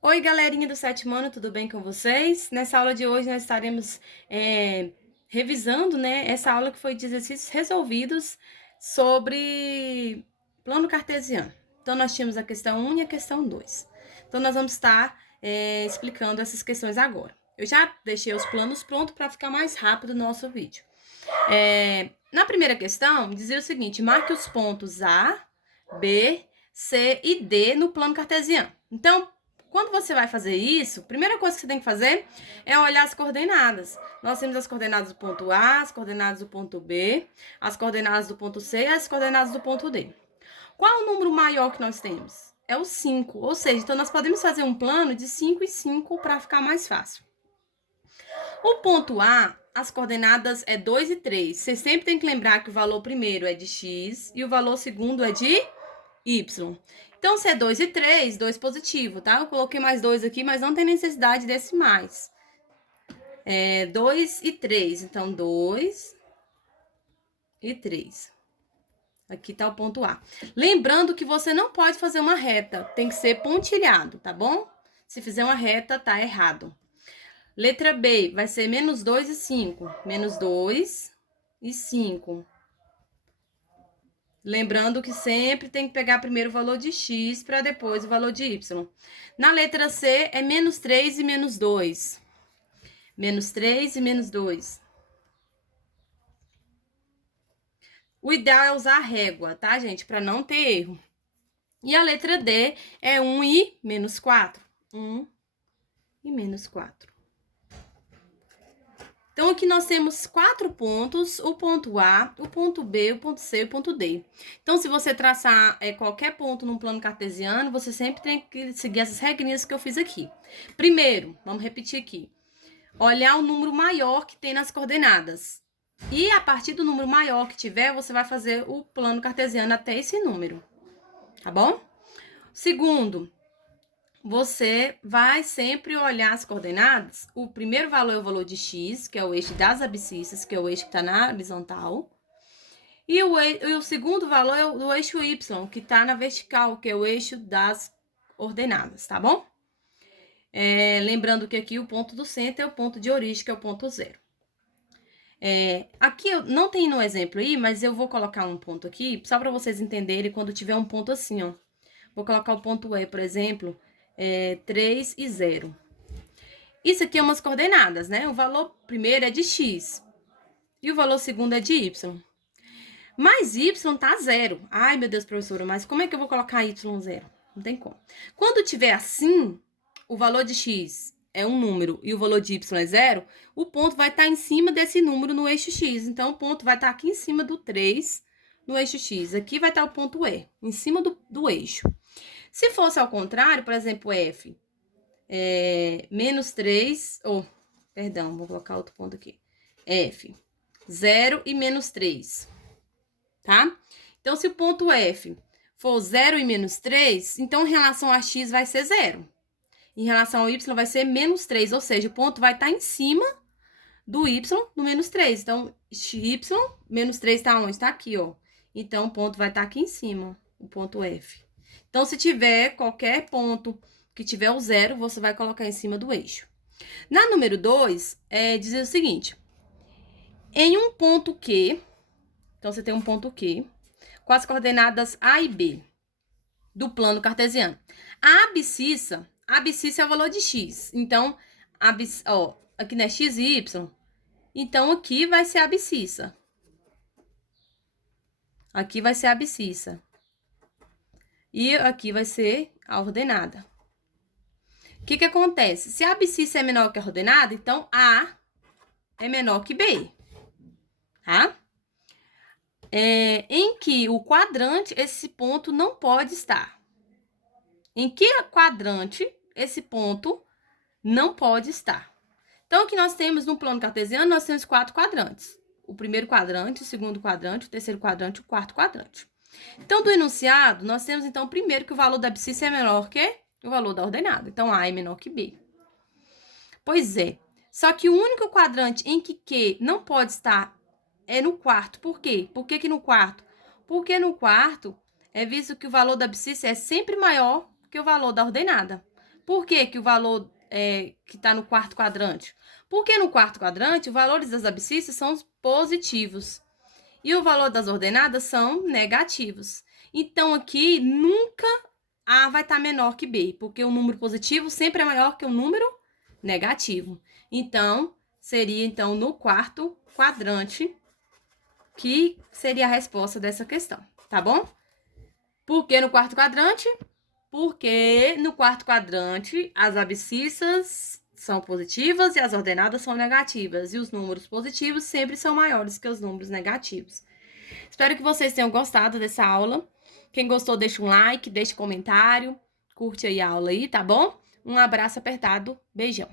Oi, galerinha do sétimo ano, tudo bem com vocês? Nessa aula de hoje nós estaremos revisando, né, essa aula que foi de exercícios resolvidos sobre plano cartesiano. Então, nós tínhamos a questão 1 e a questão 2. Então, nós vamos estar explicando essas questões agora. Eu já deixei os planos prontos para ficar mais rápido o nosso vídeo. Na primeira questão, dizia o seguinte: marque os pontos A, B, C e D no plano cartesiano. Então, quando você vai fazer isso, a primeira coisa que você tem que fazer é olhar as coordenadas. Nós temos as coordenadas do ponto A, as coordenadas do ponto B, as coordenadas do ponto C e as coordenadas do ponto D. Qual é o número maior que nós temos? É o 5, ou seja, então nós podemos fazer um plano de 5 e 5 para ficar mais fácil. O ponto A, as coordenadas é 2 e 3. Você sempre tem que lembrar que o valor primeiro é de x e o valor segundo é de y. Então, se é 2 e 3, 2 positivo, tá? Eu coloquei mais 2 aqui, mas não tem necessidade desse mais. 2 e 3. Então, 2 e 3. Aqui tá o ponto A. Lembrando que você não pode fazer uma reta, tem que ser pontilhado, tá bom? Se fizer uma reta, tá errado. Letra B vai ser menos 2 e 5. Menos 2 e 5. Lembrando que sempre tem que pegar primeiro o valor de x para depois o valor de y. Na letra C é menos 3 e menos 2. Menos 3 e menos 2. O ideal é usar a régua, tá, gente? Para não ter erro. E a letra D é 1 e menos 4. 1 e menos 4. Então, aqui nós temos 4 pontos, o ponto A, o ponto B, o ponto C e o ponto D. Então, se você traçar qualquer ponto num plano cartesiano, você sempre tem que seguir essas regrinhas que eu fiz aqui. Primeiro, vamos repetir aqui. Olhar o número maior que tem nas coordenadas. E a partir do número maior que tiver, você vai fazer o plano cartesiano até esse número. Tá bom? Segundo, você vai sempre olhar as coordenadas. O primeiro valor é o valor de x, que é o eixo das abscissas, que é o eixo que está na horizontal. E o segundo valor é o eixo y, que está na vertical, que é o eixo das ordenadas, tá bom? Lembrando que aqui o ponto do centro é o ponto de origem, que é o ponto zero. Aqui eu não tem no exemplo aí, mas eu vou colocar um ponto aqui, só para vocês entenderem quando tiver um ponto assim, ó. Vou colocar o ponto E, por exemplo, 3 e 0. Isso aqui é umas coordenadas, né? O valor primeiro é de x e o valor segundo é de y. Mas y tá zero. Ai, meu Deus, professora, mas como é que eu vou colocar y zero? Não tem como. Quando tiver assim, o valor de x é um número e o valor de y é zero, o ponto vai estar em cima desse número no eixo x. Então, o ponto vai estar aqui em cima do 3 no eixo x. Aqui vai estar o ponto E, em cima do eixo. Se fosse ao contrário, por exemplo, f, menos 3, perdão, vou colocar outro ponto aqui. F, 0 e menos 3, tá? Então, se o ponto F for 0 e menos 3, então em relação a x vai ser 0. Em relação ao y vai ser menos 3, ou seja, o ponto vai estar em cima do y do menos 3. Então, y menos 3 está onde? Está aqui, ó. Então, o ponto vai estar aqui em cima, o ponto F. Então, se tiver qualquer ponto que tiver o zero, você vai colocar em cima do eixo. Na número 2, dizer o seguinte: em um ponto Q, então você tem um ponto Q, com as coordenadas A e B do plano cartesiano. A abscissa é o valor de x. Então, aqui não é x e y. Então, aqui vai ser a abscissa. Aqui vai ser a abscissa. E aqui vai ser a ordenada. O que acontece? Se a abscissa é menor que a ordenada, então A é menor que B, tá? Em que o quadrante, esse ponto não pode estar. Em que quadrante esse ponto não pode estar? Então, o que nós temos no plano cartesiano, nós temos 4 quadrantes. O primeiro quadrante, o segundo quadrante, o terceiro quadrante, o quarto quadrante. Então, do enunciado, nós temos, então, primeiro que o valor da abscissa é menor que o valor da ordenada. Então, A é menor que B. Pois é. Só que o único quadrante em que Q não pode estar é no quarto. Por quê? Por que no quarto? Porque no quarto é visto que o valor da abscissa é sempre maior que o valor da ordenada. Por que que o valor que está no quarto quadrante? Porque no quarto quadrante, os valores das abscissas são positivos e o valor das ordenadas são negativos. Então, aqui, nunca A vai estar menor que B, porque o número positivo sempre é maior que o número negativo. Então, seria então no quarto quadrante que seria a resposta dessa questão, tá bom? Por que no quarto quadrante? Porque no quarto quadrante as abscissas são positivas e as ordenadas são negativas. E os números positivos sempre são maiores que os números negativos. Espero que vocês tenham gostado dessa aula. Quem gostou, deixa um like, deixa um comentário, curte aí a aula aí, tá bom? Um abraço apertado, beijão.